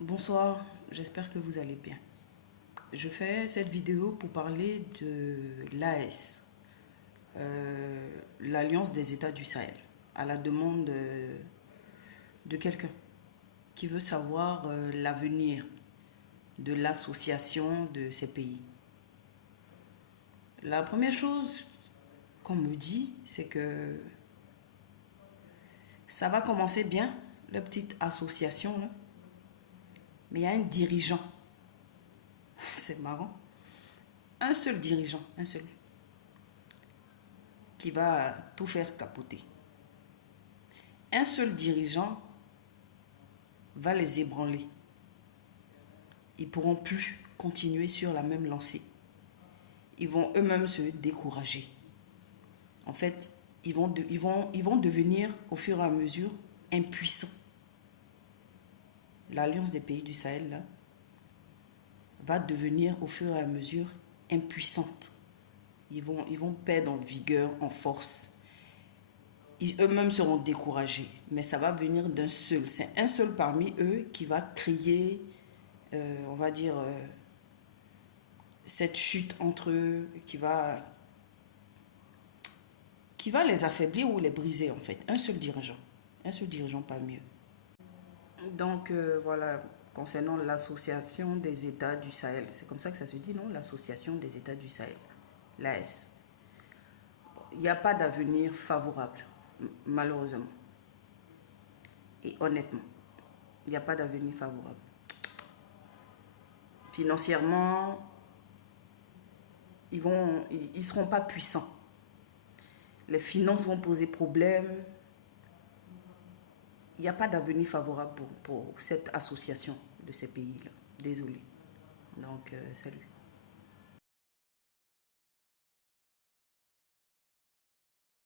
Bonsoir, j'espère que vous allez bien. Je fais cette vidéo pour parler de l'AS, l'Alliance des États du Sahel, à la demande de quelqu'un qui veut savoir l'avenir de l'association de ces pays. La première chose qu'on me dit, c'est que ça va commencer bien, la petite association, là, mais il y a un dirigeant. C'est marrant. Un seul dirigeant, un seul, qui va tout faire capoter. Un seul dirigeant va les ébranler. Ils ne pourront plus continuer sur la même lancée. Ils vont eux-mêmes se décourager. En fait, ils vont devenir au fur et à mesure impuissants. L'Alliance des pays du Sahel là, va devenir au fur et à mesure impuissante. Ils vont perdre en vigueur, en force. Eux-mêmes seront découragés. Mais ça va venir d'un seul. C'est un seul parmi eux qui va créer, on va dire, cette chute entre eux qui va les affaiblir ou les briser en fait. Un seul dirigeant parmi eux. Donc voilà, concernant l'association des États du Sahel, c'est comme ça que ça se dit, non? L'association des États du Sahel, l'AS. Il n'y a pas d'avenir favorable, malheureusement. Et honnêtement, il n'y a pas d'avenir favorable. Financièrement, ils seront pas puissants. Les finances vont poser problème. Il n'y a pas d'avenir favorable pour cette association de ces pays-là. Désolé. Donc, salut.